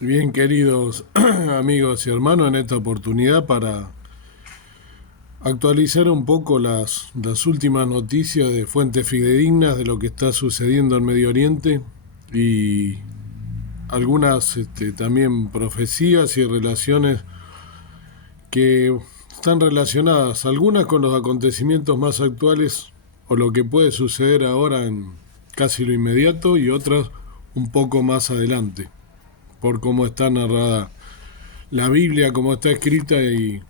Bien, queridos amigos y hermanos, en esta oportunidad para actualizar un poco las últimas noticias de fuentes fidedignas de lo que está sucediendo en Medio Oriente y algunas también profecías y relaciones que están relacionadas, algunas con los acontecimientos más actuales o lo que puede suceder ahora en casi lo inmediato y otras un poco más adelante, por cómo está narrada la Biblia, cómo está escrita y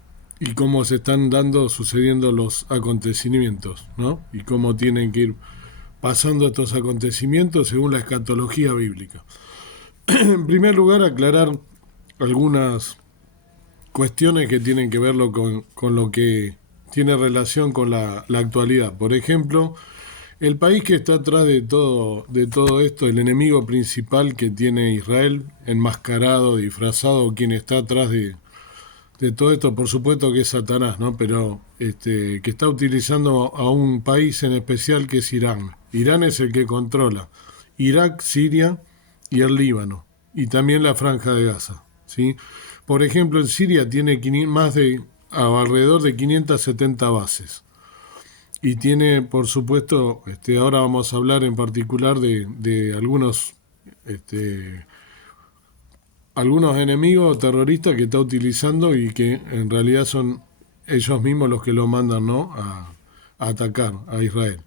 cómo se están sucediendo los acontecimientos, ¿no? Y cómo tienen que ir pasando estos acontecimientos según la escatología bíblica. En primer lugar, aclarar algunas cuestiones que tienen que ver con lo que tiene relación con la actualidad. Por ejemplo, el país que está atrás de todo esto, el enemigo principal que tiene Israel, enmascarado, disfrazado, quien está atrás de todo esto, por supuesto que es Satanás, ¿no? Pero que está utilizando a un país en especial que es Irán. Irán es el que controla Irak, Siria y el Líbano, y también la Franja de Gaza, ¿sí? Por ejemplo, en Siria tiene alrededor de 570 bases. Y tiene, por supuesto, ahora vamos a hablar en particular de este, algunos enemigos terroristas que está utilizando y que en realidad son ellos mismos los que lo mandan, ¿no? A atacar a Israel.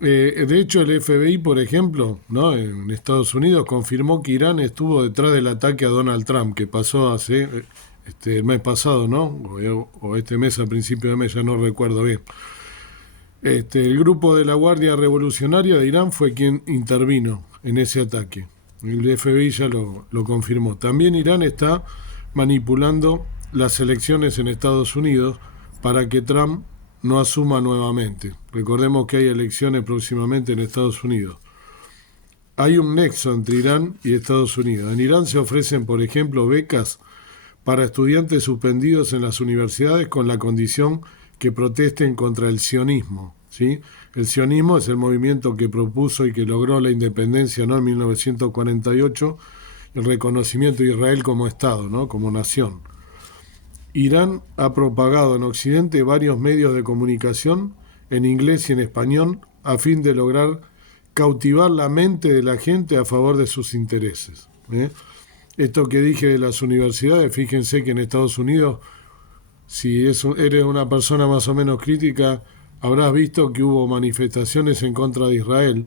De hecho, el FBI, por ejemplo, ¿no? En Estados Unidos confirmó que Irán estuvo detrás del ataque a Donald Trump, que pasó hace el mes pasado, ¿no? O este mes, a principio de mes, ya no recuerdo bien. El grupo de la Guardia Revolucionaria de Irán fue quien intervino en ese ataque. El FBI ya lo confirmó. También Irán está manipulando las elecciones en Estados Unidos para que Trump no asuma nuevamente. Recordemos que hay elecciones próximamente en Estados Unidos. Hay un nexo entre Irán y Estados Unidos. En Irán se ofrecen, por ejemplo, becas para estudiantes suspendidos en las universidades con la condición que protesten contra el sionismo, ¿sí? El sionismo es el movimiento que propuso y que logró la independencia, ¿no? En 1948, el reconocimiento de Israel como Estado, ¿no? Como nación. Irán ha propagado en Occidente varios medios de comunicación en inglés y en español a fin de lograr cautivar la mente de la gente a favor de sus intereses, ¿eh? Esto que dije de las universidades, fíjense que en Estados Unidos, si eres una persona más o menos crítica, habrás visto que hubo manifestaciones en contra de Israel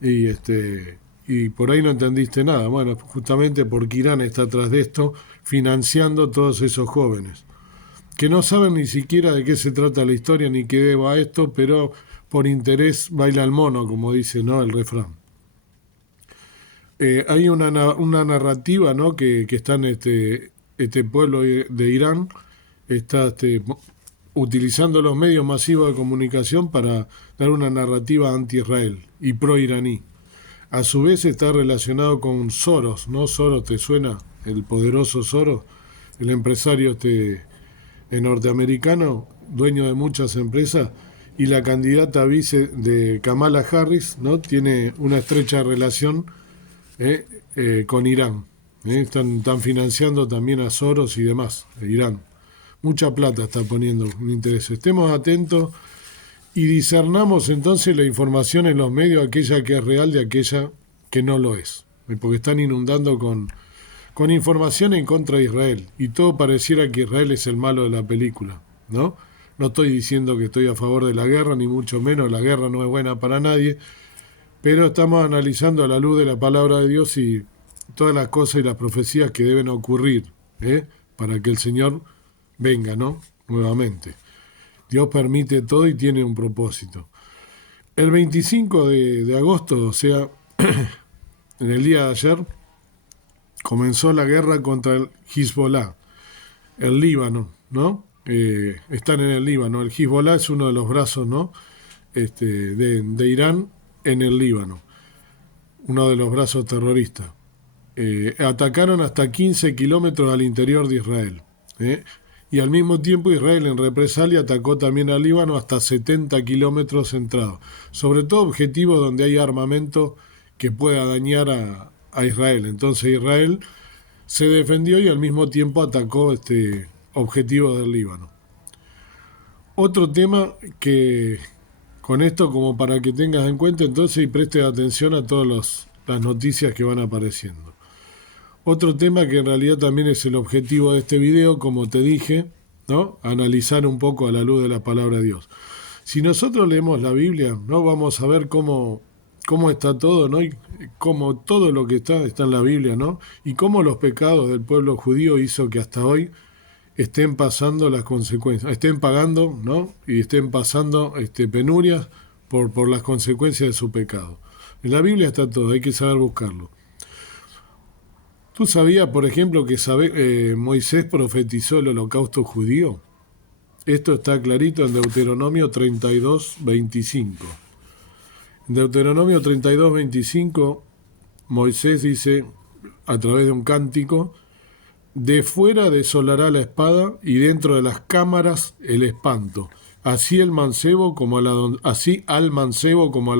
y, y por ahí no entendiste nada. Bueno, justamente porque Irán está atrás de esto, financiando todos esos jóvenes, que no saben ni siquiera de qué se trata la historia ni qué deba esto, pero por interés baila el mono, como dice, ¿no? El refrán. Hay una narrativa, ¿no? Que está en este pueblo de Irán, está utilizando los medios masivos de comunicación para dar una narrativa anti-Israel y pro-iraní. A su vez está relacionado con Soros, ¿no? Soros, ¿te suena? El poderoso Soros, el empresario norteamericano, dueño de muchas empresas, y la candidata vice de Kamala Harris, ¿no? Tiene una estrecha relación con Irán. Están financiando también a Soros y demás, Irán. Mucha plata está poniendo un interés. Estemos atentos y discernamos entonces la información en los medios, aquella que es real de aquella que no lo es. Porque están inundando con información en contra de Israel. Y todo pareciera que Israel es el malo de la película, ¿no? No estoy diciendo que estoy a favor de la guerra, ni mucho menos. La guerra no es buena para nadie. Pero estamos analizando a la luz de la palabra de Dios y todas las cosas y las profecías que deben ocurrir, para que el Señor venga, ¿no? Nuevamente. Dios permite todo y tiene un propósito. El 25 de agosto, o sea, en el día de ayer, comenzó la guerra contra el Hezbollah, el Líbano, ¿no? Están en el Líbano. El Hezbollah es uno de los brazos, ¿no? De Irán en el Líbano, uno de los brazos terroristas. Atacaron hasta 15 kilómetros al interior de Israel. Y al mismo tiempo Israel en represalia atacó también al Líbano hasta 70 kilómetros centrados. Sobre todo objetivos donde hay armamento que pueda dañar a Israel. Entonces Israel se defendió y al mismo tiempo atacó objetivos del Líbano. Otro tema que con esto como para que tengas en cuenta entonces y prestes atención a todas las noticias que van apareciendo. Otro tema que en realidad también es el objetivo de este video, como te dije, ¿no? Analizar un poco a la luz de la palabra de Dios. Si nosotros leemos la Biblia, ¿no? Vamos a ver cómo está todo, ¿no? Y cómo todo lo que está en la Biblia, ¿no? Y cómo los pecados del pueblo judío hizo que hasta hoy estén pasando las consecuencias, estén pagando, ¿no? Y estén pasando penurias por las consecuencias de su pecado. En la Biblia está todo, hay que saber buscarlo. ¿Tú sabías, por ejemplo, que Moisés profetizó el holocausto judío? Esto está clarito en Deuteronomio 32, 25. En Deuteronomio 32, 25, Moisés dice, a través de un cántico, de fuera desolará la espada y dentro de las cámaras el espanto. Así al mancebo como a la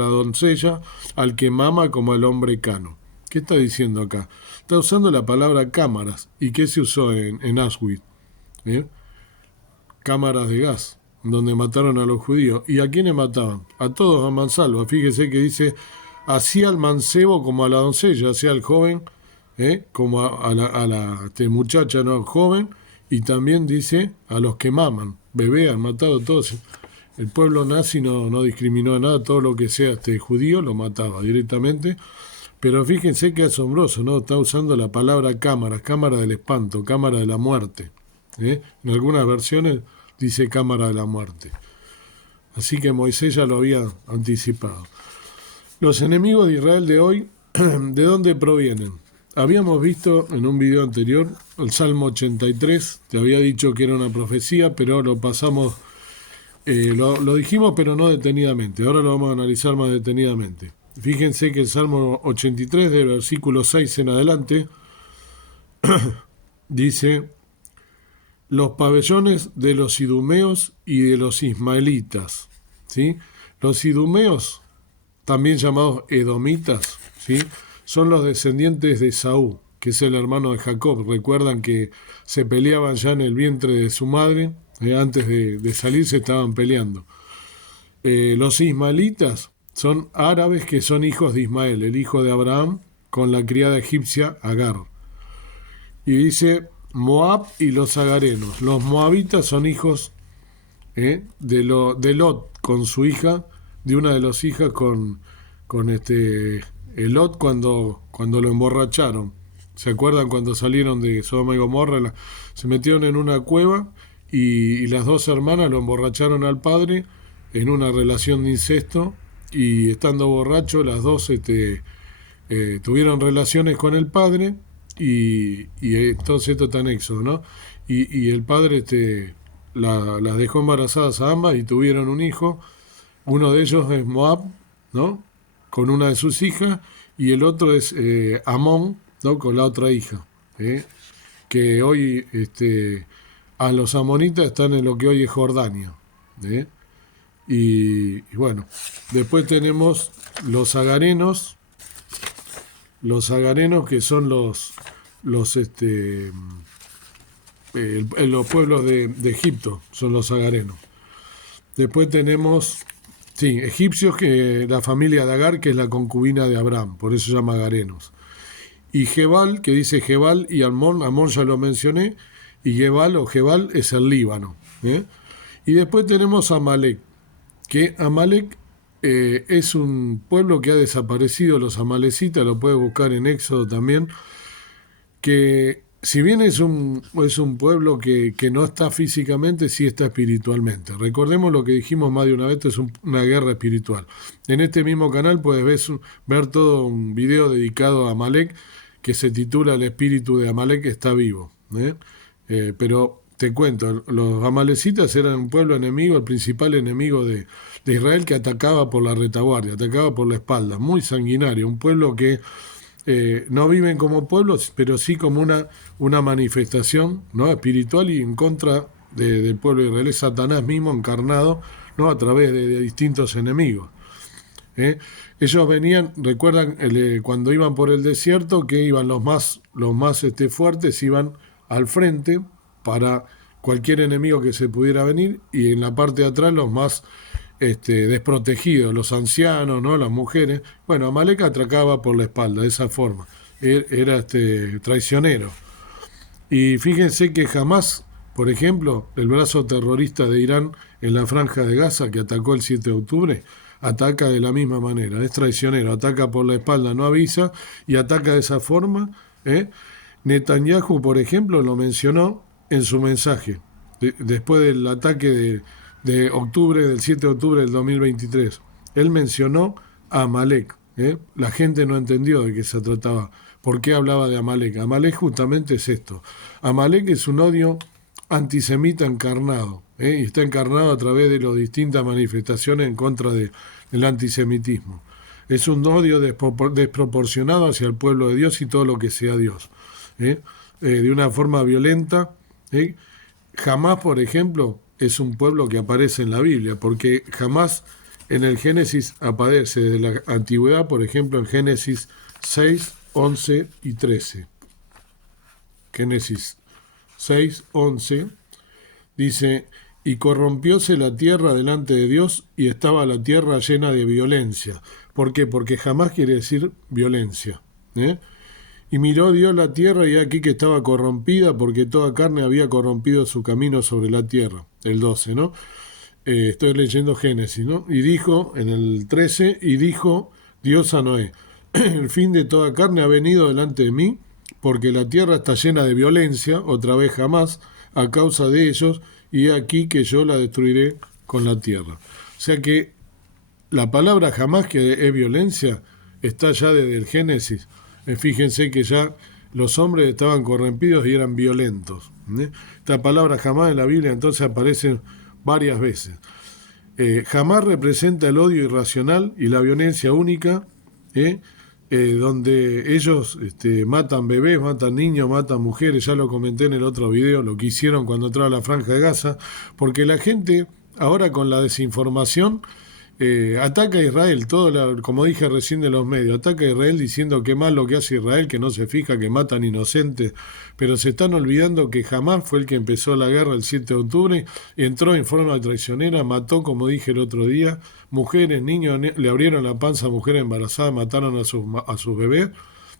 doncella, al que mama como al hombre cano. ¿Qué está diciendo acá? Está usando la palabra cámaras. ¿Y qué se usó en Auschwitz? Cámaras de gas, donde mataron a los judíos. ¿Y a quiénes mataban? A todos a mansalva. Fíjese que dice, así al mancebo como a la doncella, así al joven, como a la muchacha, no, joven, y también dice a los que maman, bebé, han matado a todos. El pueblo nazi no discriminó a nada, todo lo que sea judío lo mataba directamente. Pero fíjense qué asombroso, ¿no? Está usando la palabra cámara, cámara del espanto, cámara de la muerte. En algunas versiones dice cámara de la muerte. Así que Moisés ya lo había anticipado. Los enemigos de Israel de hoy, ¿de dónde provienen? Habíamos visto en un video anterior el Salmo 83, te había dicho que era una profecía, pero lo pasamos, lo dijimos pero no detenidamente, ahora lo vamos a analizar más detenidamente. Fíjense que el Salmo 83, de versículo 6 en adelante, dice, los pabellones de los idumeos y de los ismaelitas, ¿sí? Los idumeos, también llamados edomitas, ¿sí? Son los descendientes de Esaú, que es el hermano de Jacob. Recuerdan que se peleaban ya en el vientre de su madre, antes de salir se estaban peleando. Los ismaelitas son árabes que son hijos de Ismael, el hijo de Abraham, con la criada egipcia Agar. Y dice Moab y los agarenos. Los moabitas son hijos de Lot, con su hija, de una de las hijas con Lot cuando lo emborracharon. ¿Se acuerdan cuando salieron de Sodoma y Gomorra? Se metieron en una cueva y las dos hermanas lo emborracharon al padre en una relación de incesto, y estando borrachos las dos tuvieron relaciones con el padre, y entonces esto está en Éxodo, ¿no? Y el padre las dejó embarazadas a ambas y tuvieron un hijo. Uno de ellos es Moab, ¿no? Con una de sus hijas, y el otro es Amón, ¿no? Con la otra hija, que hoy a los amonitas están en lo que hoy es Jordania. Y bueno, después tenemos los agarenos que son los pueblos de Egipto, son los agarenos. Después tenemos, sí, egipcios, que la familia de Agar, que es la concubina de Abraham, por eso se llama agarenos. Y Gebal, que dice Gebal y Amón ya lo mencioné, y Gebal es el Líbano. Y después tenemos Amalek, que Amalek es un pueblo que ha desaparecido, los amalecitas, lo puedes buscar en Éxodo también, que si bien es un pueblo que no está físicamente, sí está espiritualmente. Recordemos lo que dijimos más de una vez, esto es una guerra espiritual. En este mismo canal puedes ver todo un video dedicado a Amalek, que se titula El espíritu de Amalek está vivo. Pero te cuento, los amalecitas eran un pueblo enemigo, el principal enemigo de Israel, que atacaba por la retaguardia, atacaba por la espalda, muy sanguinario, un pueblo que no viven como pueblos, pero sí como una manifestación, ¿no?, espiritual, y en contra del pueblo de Israel. Es Satanás mismo encarnado, ¿no?, a través de distintos enemigos. Ellos venían, recuerdan cuando iban por el desierto, que iban los más los más fuertes iban al frente para cualquier enemigo que se pudiera venir, y en la parte de atrás los más desprotegidos, los ancianos, ¿no? Las mujeres. Bueno, Amalek atracaba por la espalda, de esa forma. Era traicionero. Y fíjense que jamás, por ejemplo, el brazo terrorista de Irán en la franja de Gaza, que atacó el 7 de octubre, ataca de la misma manera, es traicionero, ataca por la espalda, no avisa, y ataca de esa forma. Netanyahu, por ejemplo, lo mencionó en su mensaje, después del ataque de octubre, del 7 de octubre del 2023. Él mencionó a Amalek. La gente no entendió de qué se trataba. ¿Por qué hablaba de Amalek? Amalek justamente es esto. Amalek es un odio antisemita encarnado, y está encarnado a través de las distintas manifestaciones en contra del antisemitismo. Es un odio desproporcionado hacia el pueblo de Dios y todo lo que sea Dios, de una forma violenta. Jamás, por ejemplo, es un pueblo que aparece en la Biblia, porque jamás en el Génesis aparece de la antigüedad, por ejemplo, en Génesis 6, 11 y 13. Génesis 6, 11 dice: y corrompióse la tierra delante de Dios, y estaba la tierra llena de violencia. ¿Por qué? Porque jamás quiere decir violencia. Y miró Dios la tierra, y aquí que estaba corrompida, porque toda carne había corrompido su camino sobre la tierra. El 12, ¿no? Estoy leyendo Génesis, ¿no? Y dijo, en el 13, y dijo Dios a Noé: el fin de toda carne ha venido delante de mí, porque la tierra está llena de violencia, otra vez jamás, a causa de ellos, y aquí que yo la destruiré con la tierra. O sea que la palabra jamás, que es violencia, está ya desde el Génesis. Fíjense que ya los hombres estaban corrompidos y eran violentos. Esta palabra jamás en la Biblia entonces aparece varias veces. Jamás representa el odio irracional y la violencia única, donde ellos matan bebés, matan niños, matan mujeres. Ya lo comenté en el otro video, lo que hicieron cuando entraba la franja de Gaza, porque la gente ahora con la desinformación ataca a Israel, como dije recién de los medios, ataca a Israel diciendo que mal lo que hace Israel, que no se fija, que matan inocentes, pero se están olvidando que jamás fue el que empezó la guerra el 7 de octubre, entró en forma traicionera, mató, como dije el otro día, mujeres, niños, le abrieron la panza a mujeres embarazadas, mataron a sus bebés,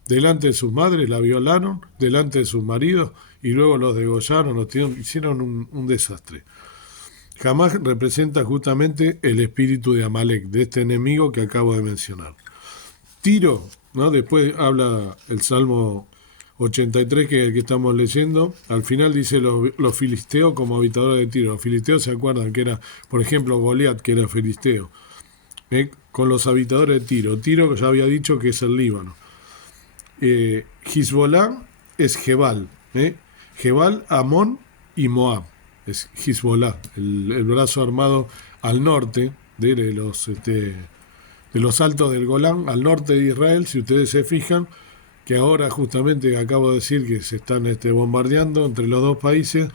delante de sus madres, la violaron, delante de sus maridos, y luego los degollaron, hicieron un desastre. Jamás representa justamente el espíritu de Amalek, de este enemigo que acabo de mencionar. Tiro, ¿no? Después habla el Salmo 83, que es el que estamos leyendo. Al final dice los filisteos como habitadores de Tiro. Los filisteos, ¿se acuerdan? Que era, por ejemplo, Goliat, que era filisteo. Con los habitadores de Tiro. Tiro, ya había dicho que es el Líbano. Hezbolá es Jebal. Jebal, Amón y Moab. Es Hezbolá, el brazo armado al norte de los altos del Golán, al norte de Israel. Si ustedes se fijan, que ahora justamente acabo de decir que se están bombardeando entre los dos países,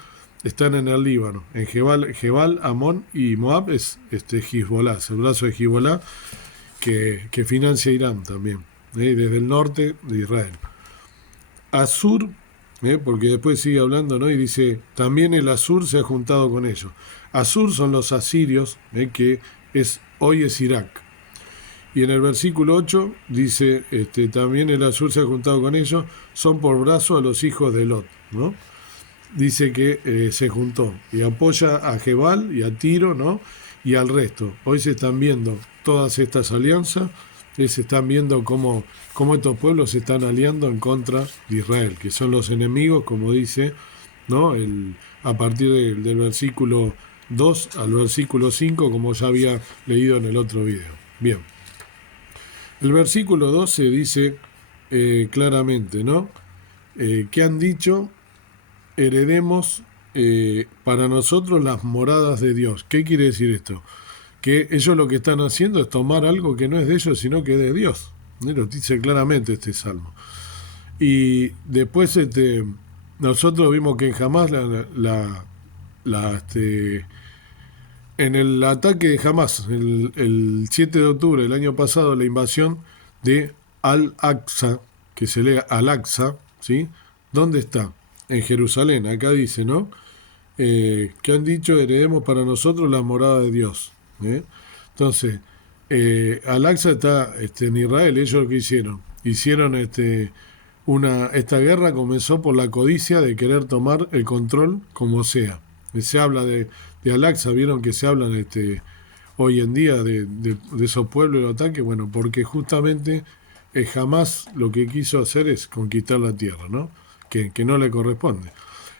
están en el Líbano. En Jebal, Amón y Moab es Hezbolá, es el brazo de Hezbolá que financia Irán también, desde el norte de Israel. Asur, porque después sigue hablando, ¿no? Y dice, también el Asur se ha juntado con ellos. Asur son los asirios, que hoy es Irak. Y en el versículo 8 dice, también el Asur se ha juntado con ellos, son por brazo a los hijos de Lot, ¿no? Dice que se juntó y apoya a Jebal y a Tiro, ¿no? Y al resto. Hoy se están viendo todas estas alianzas, se están viendo cómo estos pueblos se están aliando en contra de Israel, que son los enemigos, como dice, ¿no? A partir del versículo 2 al versículo 5, como ya había leído en el otro video. Bien. El versículo 12 dice claramente, ¿no? Que han dicho, heredemos para nosotros las moradas de Dios. ¿Qué quiere decir esto? Que ellos lo que están haciendo es tomar algo que no es de ellos, sino que es de Dios. Lo dice claramente este salmo. Y después nosotros vimos que jamás en el ataque de Hamas, el 7 de octubre del año pasado, la invasión de Al-Aqsa, que se lee Al-Aqsa, ¿sí? ¿Dónde está? En Jerusalén, acá dice, ¿no? Que han dicho, heredemos para nosotros la morada de Dios. ¿Eh? Entonces, Al-Aqsa está en Israel. Ellos lo que hicieron, esta guerra comenzó por la codicia de querer tomar el control como sea. Se habla de Al-Aqsa, vieron que se hablan hoy en día de esos pueblos y los ataques, bueno, porque justamente jamás lo que quiso hacer es conquistar la tierra, ¿no? Que no le corresponde.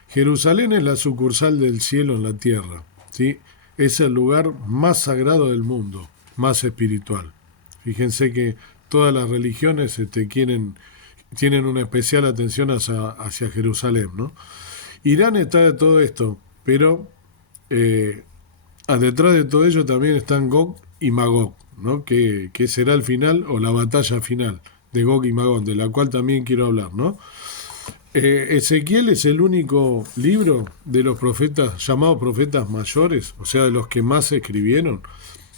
Jerusalén es la sucursal del cielo en la tierra, ¿sí? Es el lugar más sagrado del mundo, más espiritual. Fíjense que todas las religiones tienen una especial atención hacia Jerusalén, ¿no? Irán está de todo esto, pero detrás de todo ello también están Gog y Magog, ¿no? Que será el final o la batalla final de Gog y Magog, de la cual también quiero hablar, ¿no? Ezequiel es el único libro de los profetas, llamados profetas mayores, o sea, de los que más escribieron.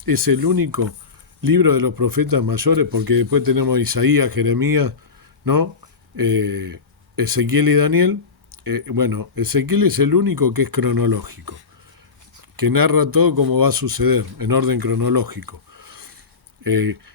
Es el único libro de los profetas mayores, porque después tenemos Isaías, Jeremías, ¿no? Ezequiel y Daniel. Bueno, Ezequiel es el único que es cronológico, que narra todo como va a suceder, en orden cronológico.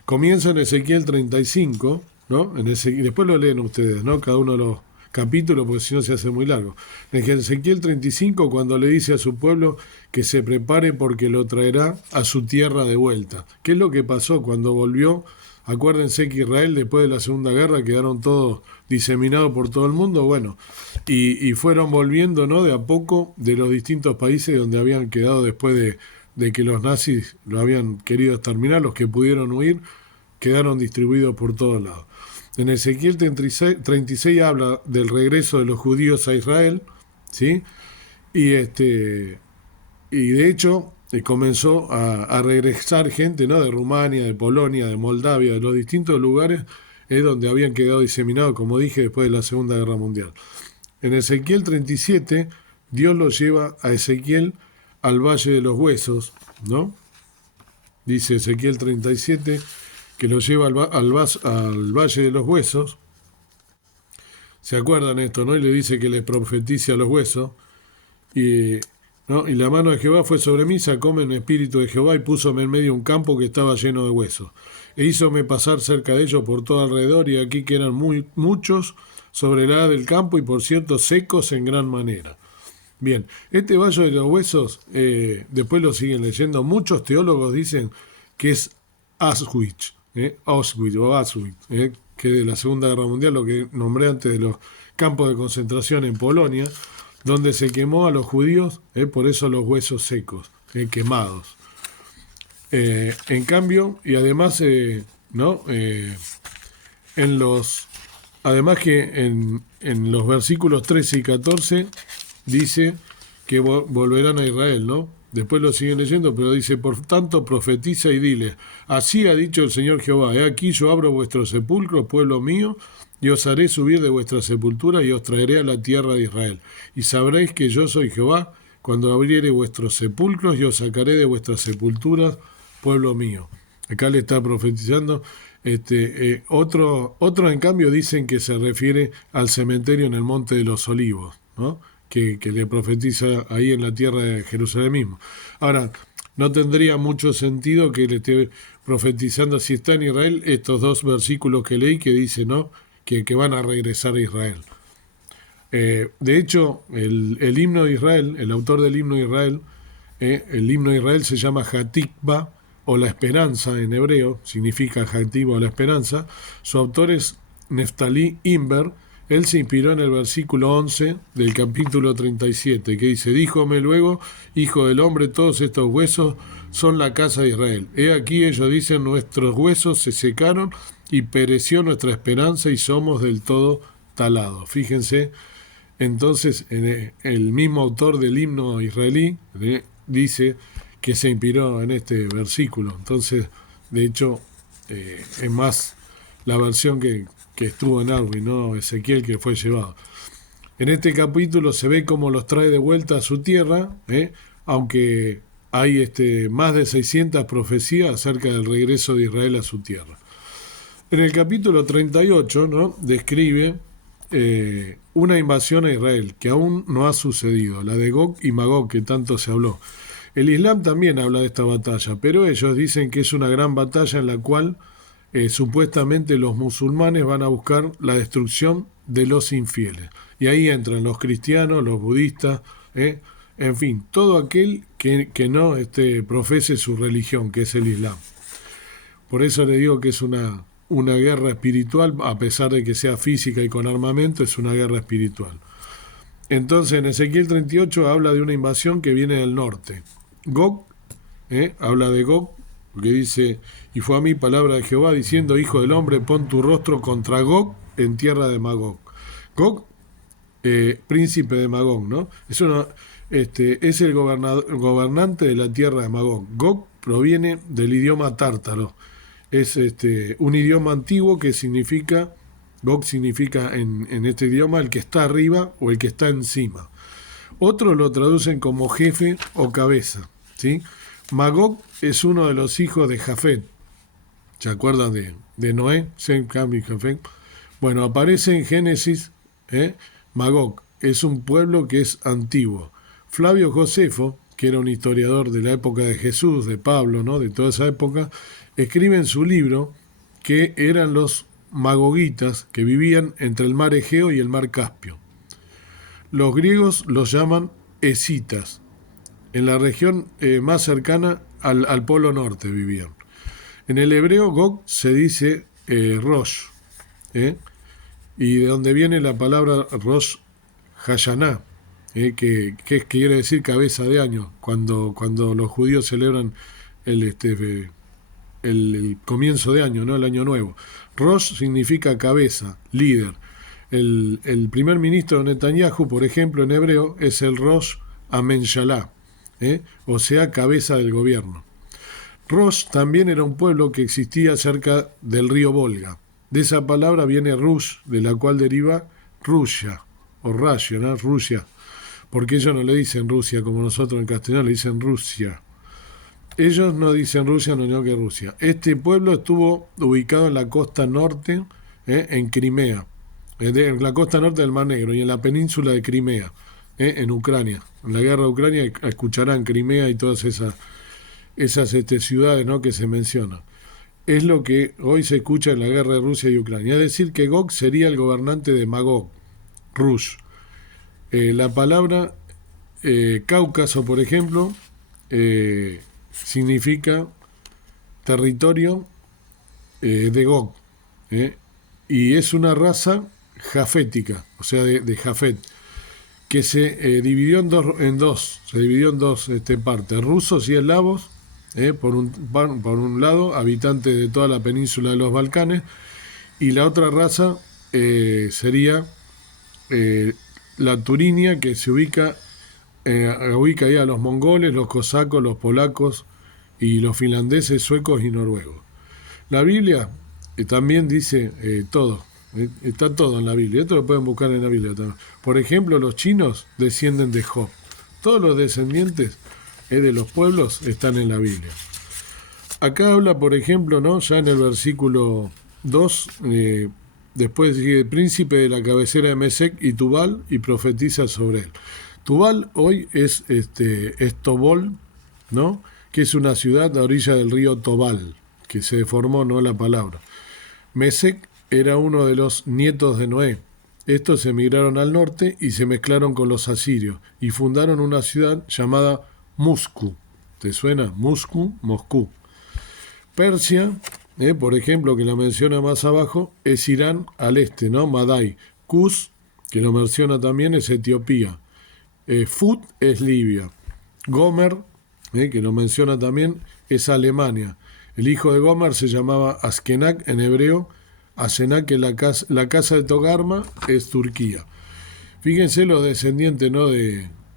Comienza en Ezequiel 35, ¿no? Después lo leen ustedes, ¿no? Cada uno de los capítulos, porque si no se hace muy largo. En Ezequiel 35, cuando le dice a su pueblo que se prepare porque lo traerá a su tierra de vuelta. ¿Qué es lo que pasó cuando volvió? Acuérdense que Israel, después de la Segunda Guerra, quedaron todos diseminados por todo el mundo, bueno, y fueron volviendo, ¿no? De a poco de los distintos países donde habían quedado después de que los nazis lo habían querido exterminar. Los que pudieron huir quedaron distribuidos por todos lados. En Ezequiel 36 habla del regreso de los judíos a Israel, ¿sí? Y de hecho comenzó a regresar gente, ¿no? De Rumania, de Polonia, de Moldavia, de los distintos lugares donde habían quedado diseminados, como dije, después de la Segunda Guerra Mundial. En Ezequiel 37, Dios lo lleva a Ezequiel al Valle de los Huesos, ¿no? Dice Ezequiel 37 que lo lleva al Valle de los Huesos. ¿Se acuerdan esto, no? Y le dice que le profetice a los huesos. ¿No? Y la mano de Jehová fue sobre mí, sacóme en espíritu de Jehová y púsome en medio de un campo que estaba lleno de huesos. E hízome pasar cerca de ellos por todo alrededor, y aquí que eran muchos sobre la del campo, y por cierto secos en gran manera. Bien, este Valle de los Huesos, después lo siguen leyendo. Muchos teólogos dicen que es Auschwitz, que de la Segunda Guerra Mundial, lo que nombré antes de los campos de concentración en Polonia, donde se quemó a los judíos, por eso los huesos secos, quemados. En cambio, y además, además que en los versículos 13 y 14 dice que volverán a Israel, ¿no? Después lo siguen leyendo, pero dice: por tanto profetiza y dile, así ha dicho el Señor Jehová, he aquí yo abro vuestros sepulcros, pueblo mío, y os haré subir de vuestra sepultura y os traeré a la tierra de Israel. Y sabréis que yo soy Jehová, cuando abriere vuestros sepulcros y os sacaré de vuestras sepulturas, pueblo mío. Acá le está profetizando. Otro en cambio dicen que se refiere al cementerio en el Monte de los Olivos, ¿no? Que le profetiza ahí en la tierra de Jerusalén mismo. Ahora, no tendría mucho sentido que le esté profetizando, si está en Israel, estos dos versículos que leí que dicen, ¿no?, que van a regresar a Israel. De hecho, el himno de Israel, el autor del himno de Israel, el himno de Israel se llama Hatikva, o la esperanza en hebreo, significa Hatikva o la esperanza. Su autor es Neftali Imber. Él se inspiró en el versículo 11 del capítulo 37, que dice: díjome luego, hijo del hombre, todos estos huesos son la casa de Israel. He aquí, ellos dicen, nuestros huesos se secaron y pereció nuestra esperanza y somos del todo talados. Fíjense, entonces, el mismo autor del himno israelí dice que se inspiró en este versículo. Entonces, de hecho, es más la versión que estuvo en Auschwitz, no Ezequiel, que fue llevado. En este capítulo se ve cómo los trae de vuelta a su tierra, aunque hay más de 600 profecías acerca del regreso de Israel a su tierra. En el capítulo 38, ¿no?, describe una invasión a Israel que aún no ha sucedido, la de Gog y Magog que tanto se habló. El Islam también habla de esta batalla, pero ellos dicen que es una gran batalla en la cual supuestamente los musulmanes van a buscar la destrucción de los infieles. Y ahí entran los cristianos, los budistas, en fin, todo aquel que no profese su religión, que es el Islam. Por eso le digo que es una guerra espiritual, a pesar de que sea física y con armamento, es una guerra espiritual. Entonces en Ezequiel 38 habla de una invasión que viene del norte. Gog, habla de Gog, porque dice, y fue a mí palabra de Jehová diciendo, hijo del hombre, pon tu rostro contra Gog en tierra de Magog. Gog, príncipe de Magog, ¿no? Es el gobernante de la tierra de Magog. Gog proviene del idioma tártaro. Es un idioma antiguo que significa, Gog significa en este idioma el que está arriba o el que está encima. Otros lo traducen como jefe o cabeza, ¿sí? Magog es uno de los hijos de Jafet. ¿Se acuerdan de Noé? Sem, Cam y Jafet. Bueno, aparece en Génesis, Magog es un pueblo que es antiguo. Flavio Josefo, que era un historiador de la época de Jesús, de Pablo, ¿no? De toda esa época, escribe en su libro que eran los magogitas que vivían entre el mar Egeo y el mar Caspio. Los griegos los llaman escitas. En la región más cercana al polo norte vivían. En el hebreo Gog se dice Rosh, y de donde viene la palabra Rosh Hashanah, que quiere decir cabeza de año, cuando los judíos celebran el comienzo de año, ¿no? El año nuevo. Rosh significa cabeza, líder. El primer ministro Netanyahu, por ejemplo, en hebreo, es el Rosh Amenshalá, o sea, cabeza del gobierno. Rosh también era un pueblo que existía cerca del río Volga. De esa palabra viene Rush, de la cual deriva Rusia, o Russia, ¿no? Rusia, porque ellos no le dicen Rusia como nosotros en castellano, le dicen Rusia. Ellos no dicen Rusia, no que Rusia. Este pueblo estuvo ubicado en la costa norte, en Crimea, en la costa norte del Mar Negro y en la península de Crimea, en Ucrania. En la guerra de Ucrania escucharán Crimea y todas esas ciudades, ¿no? Que se mencionan. Es lo que hoy se escucha en la guerra de Rusia y Ucrania. Es decir, que Gog sería el gobernante de Magog, Rush. La palabra Cáucaso, por ejemplo, significa territorio de Gog, y es una raza jafética, o sea, de Jafet, que se dividió en dos partes, rusos y eslavos, por un lado, habitantes de toda la península de los Balcanes, y la otra raza sería la Turinia, que se ubica ahí a los mongoles, los cosacos, los polacos y los finlandeses, suecos y noruegos. La Biblia también dice todo, está todo en la Biblia, esto lo pueden buscar en la Biblia también. Por ejemplo, los chinos descienden de Job, todos los descendientes de los pueblos están en la Biblia. Acá habla, por ejemplo, ¿no? Ya en el versículo 2, después sigue príncipe de la cabecera de Mesec y Tubal, y profetiza sobre él. Tubal hoy es Tobol, ¿no? Que es una ciudad a orilla del río Tobal, que se deformó, ¿no? La palabra. Mesec era uno de los nietos de Noé. Estos emigraron al norte y se mezclaron con los asirios y fundaron una ciudad llamada Muscu. ¿Te suena? Moscú. Persia, por ejemplo, que la menciona más abajo, es Irán al este, ¿no? Madai. Kuz, que lo menciona también, es Etiopía. Fut es Libia. Gomer, que lo menciona también, es Alemania. El hijo de Gomer se llamaba Askenak en hebreo. Asenak, que la casa de Togarma, es Turquía. Fíjense los descendientes, ¿no?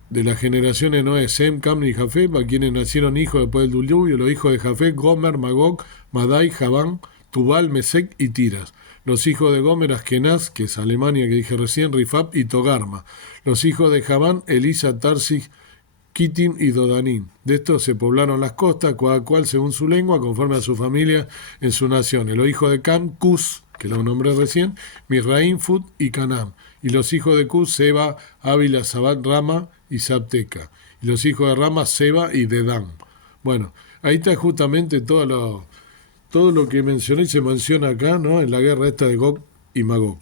de la generación de Noé, Sem, Cam y Jafet, a quienes nacieron hijos después del diluvio, los hijos de Jafet, Gomer, Magog, Madai, Javán, Tubal, Mesec y Tiras. Los hijos de Gomer, Askenaz, que es Alemania, que dije recién, Rifab y Togarma. Los hijos de Javán, Elisa, Tarsis, Kitim y Dodanim. De estos se poblaron las costas, cada cual según su lengua, conforme a su familia en su nación. Los hijos de Cam, Cus, que lo nombré recién, Misraim, Fut y Canaán. Y los hijos de Cus, Seba, Ávila, Sabat, Rama y Sabteca. Y los hijos de Rama, Seba y Dedán. Bueno, ahí está justamente todo lo que mencioné y se menciona acá, ¿no? En la guerra esta de Gog y Magog.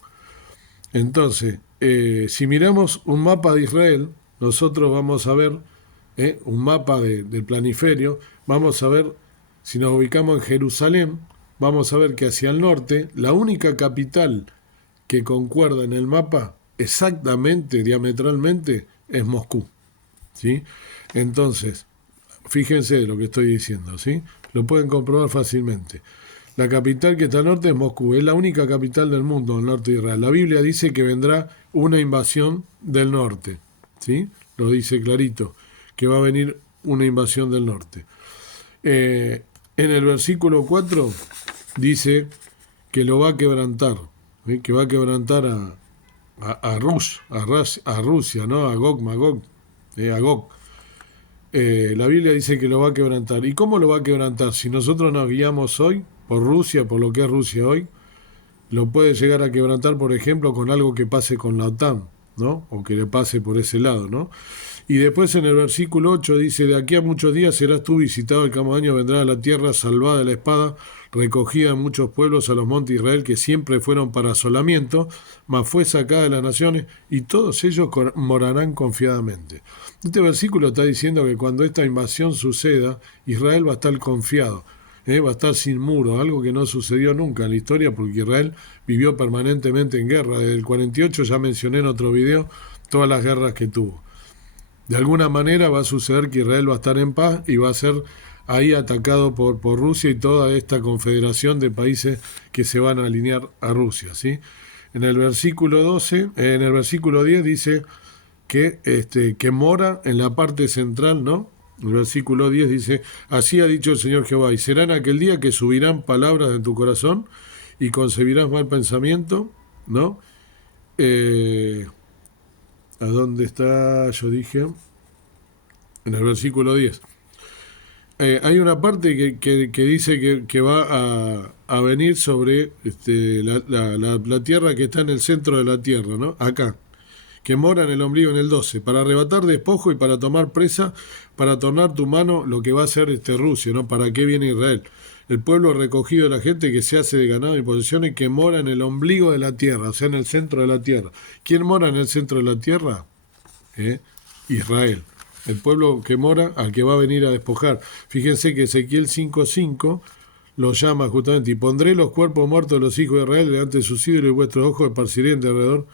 Entonces, si miramos un mapa de Israel, nosotros vamos a ver un mapa del planiferio, vamos a ver, si nos ubicamos en Jerusalén, vamos a ver que hacia el norte, la única capital que concuerda en el mapa exactamente, diametralmente, es Moscú, ¿sí? Entonces, fíjense de lo que estoy diciendo, ¿sí? Lo pueden comprobar fácilmente. La capital que está al norte es Moscú, es la única capital del mundo, al norte de Israel. La Biblia dice que vendrá una invasión del norte, ¿sí? Lo dice clarito, que va a venir una invasión del norte. En el versículo 4 dice que lo va a quebrantar, ¿sí? Que va a quebrantar a Rusia, ¿no? A Gog, Magog, a Gog. La Biblia dice que lo va a quebrantar. ¿Y cómo lo va a quebrantar? Si nosotros nos guiamos hoy por Rusia, por lo que es Rusia hoy, lo puede llegar a quebrantar, por ejemplo, con algo que pase con la OTAN, ¿no? O que le pase por ese lado, ¿no? Y después en el versículo 8 dice, de aquí a muchos días serás tú visitado, el camaño vendrá a la tierra salvada de la espada, recogida en muchos pueblos a los montes de Israel que siempre fueron para asolamiento, mas fue sacada de las naciones y todos ellos morarán confiadamente. Este versículo está diciendo que cuando esta invasión suceda, Israel va a estar confiado, va a estar sin muro, algo que no sucedió nunca en la historia porque Israel vivió permanentemente en guerra. Desde el 48 ya mencioné en otro video todas las guerras que tuvo. De alguna manera va a suceder que Israel va a estar en paz y va a ser ahí atacado por Rusia y toda esta confederación de países que se van a alinear a Rusia, ¿sí? En el versículo 10 dice que mora en la parte central, ¿no? El versículo 10 dice, así ha dicho el Señor Jehová, y será en aquel día que subirán palabras de tu corazón y concebirás mal pensamiento, ¿no? ¿A dónde está? Yo dije, en el versículo 10. Hay una parte que dice que va a venir sobre la tierra que está en el centro de la tierra, ¿no? Acá, que mora en el ombligo en el 12, para arrebatar despojo y para tomar presa, para tornar tu mano lo que va a hacer Rusia, ¿no? ¿Para qué viene Israel? El pueblo recogido de la gente que se hace de ganado y posesiones que mora en el ombligo de la tierra, o sea, en el centro de la tierra. ¿Quién mora en el centro de la tierra? Israel. El pueblo que mora al que va a venir a despojar. Fíjense que Ezequiel 5:5 lo llama justamente, y pondré los cuerpos muertos de los hijos de Israel delante de sus ídolos y vuestros ojos esparcirán de alrededor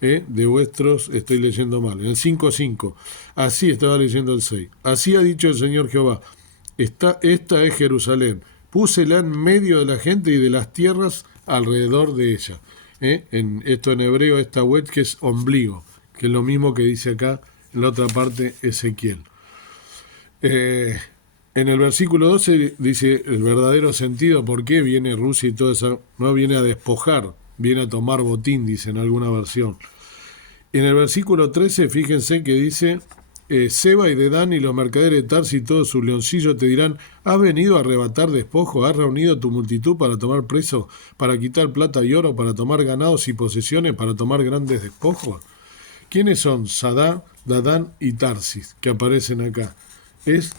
de vuestros, estoy leyendo mal, en el 5:5. Así estaba leyendo el 6. Así ha dicho el Señor Jehová, esta es Jerusalén, púsela en medio de la gente y de las tierras alrededor de ella. Esto en hebreo, esta wet que es ombligo, que es lo mismo que dice acá en la otra parte Ezequiel. En el versículo 12 dice el verdadero sentido, por qué viene Rusia y todo eso, no viene a despojar, viene a tomar botín, dice en alguna versión. En el versículo 13, fíjense que dice, Seba y Dedán y los mercaderes de Tarsis y todos sus leoncillos te dirán, ¿has venido a arrebatar despojo? ¿Has reunido tu multitud para tomar preso, para quitar plata y oro, para tomar ganados y posesiones, para tomar grandes despojos? ¿Quiénes son Sadá, Dadán y Tarsis que aparecen acá? Es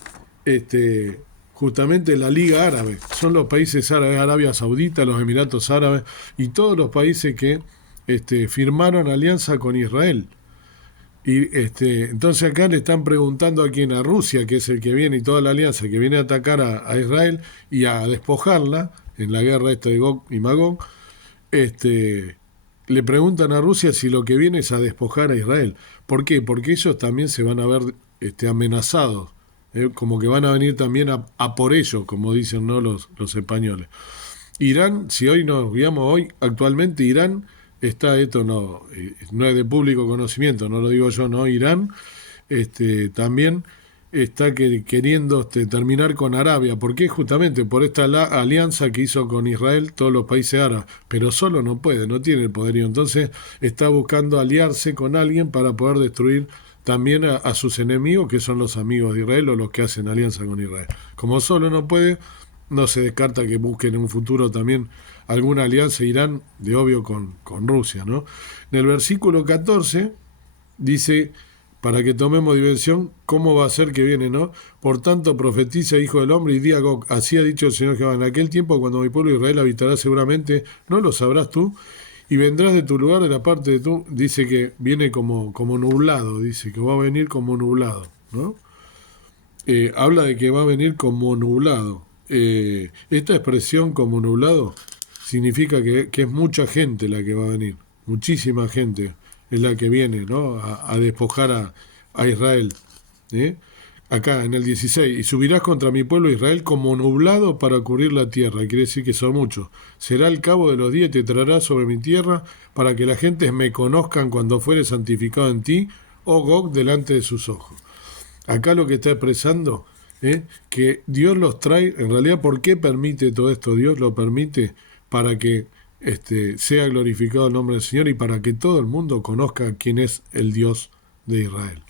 justamente la Liga Árabe, son los países árabes, Arabia Saudita, los Emiratos Árabes y todos los países que firmaron alianza con Israel. Y entonces acá le están preguntando a quién, a Rusia, que es el que viene, y toda la alianza que viene a atacar a Israel y a despojarla en la guerra de Gog y Magog, le preguntan a Rusia si lo que viene es a despojar a Israel. ¿Por qué? Porque ellos también se van a ver amenazados, como que van a venir también a por ellos, como dicen, ¿no? los españoles. Irán, si hoy nos guiamos hoy, actualmente Irán está, esto no es de público conocimiento, no lo digo yo, no, Irán también está queriendo terminar con Arabia. ¿Por qué? Justamente por esta alianza que hizo con Israel todos los países árabes, pero solo no puede, no tiene el poderío, entonces está buscando aliarse con alguien para poder destruir también a sus enemigos, que son los amigos de Israel o los que hacen alianza con Israel. Como solo no puede, no se descarta que busquen en un futuro también alguna alianza Irán, de obvio con Rusia, ¿no? En el versículo 14 dice, para que tomemos dimensión, cómo va a ser que viene, ¿no? Por tanto, profetiza, hijo del hombre, y di a Gog, así ha dicho el Señor Jehová, en aquel tiempo cuando mi pueblo Israel habitará seguramente, no lo sabrás tú, y vendrás de tu lugar, de la parte de tú, dice que viene como nublado, dice que va a venir como nublado, ¿no? Habla de que va a venir como nublado. Esta expresión como nublado significa que es mucha gente la que va a venir, muchísima gente es la que viene, ¿no? A despojar a Israel. ¿Eh? Acá en el 16, y subirás contra mi pueblo Israel como nublado para cubrir la tierra, quiere decir que son muchos. Será el cabo de los días y te traerás sobre mi tierra para que las gentes me conozcan cuando fuere santificado en ti, oh Gog, delante de sus ojos. Acá lo que está expresando es que Dios los trae, en realidad, ¿por qué permite todo esto? Dios lo permite para que sea glorificado el nombre del Señor y para que todo el mundo conozca quién es el Dios de Israel.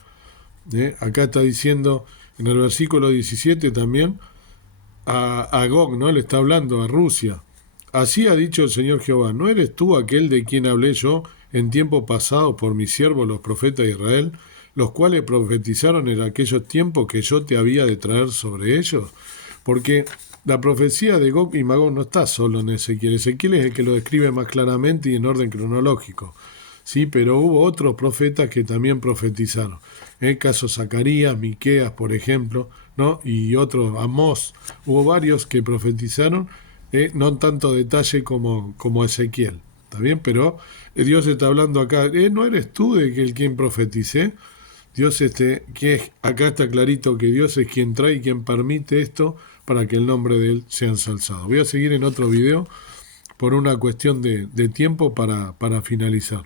Acá está diciendo en el versículo 17 también a Gog, ¿no? Le está hablando a Rusia. Así ha dicho el Señor Jehová, ¿no eres tú aquel de quien hablé yo en tiempo pasado por mis siervos los profetas de Israel, los cuales profetizaron en aquellos tiempos que yo te había de traer sobre ellos? Porque la profecía de Gog y Magog no está solo en Ezequiel. Ezequiel es el que lo describe más claramente y en orden cronológico. Sí, pero hubo otros profetas que también profetizaron. En el caso Zacarías, Miqueas, por ejemplo, ¿no? Y otros, Amós. Hubo varios que profetizaron, no en tanto detalle como Ezequiel. ¿Está bien? Pero Dios está hablando acá. ¿No eres tú de que el quien profeticé? Dios acá está clarito que Dios es quien trae y quien permite esto para que el nombre de Él sea ensalzado. Voy a seguir en otro video por una cuestión de tiempo para finalizar.